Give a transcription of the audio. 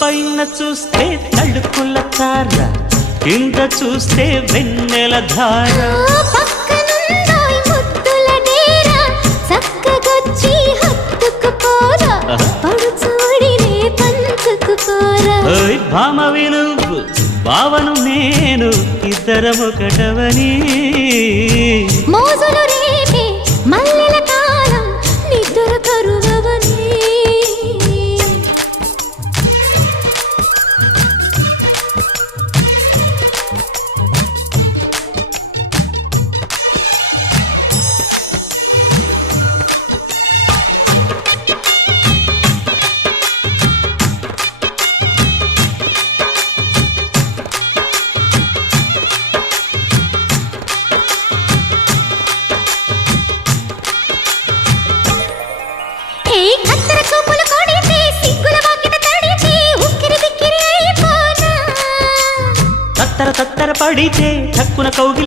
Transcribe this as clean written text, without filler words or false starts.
పైన చూస్తే తడుకుల తార, కింద చూస్తే వెన్నెల ధార. పక్కనుందోయ్ ముద్దుల డేరా, చక్కగొచ్చి హత్తుకుపోరా, పడుచూడినే పంచుకుపోరా. ఓయ్ భామ వినువ్వు, భావను నేను, ఇద్దరమొకటవని. మోజులు రేపే మల్లెల కాలం, నిద్ర కరువవని. తత్తర తత్తర పడితే తక్కున కౌగిలి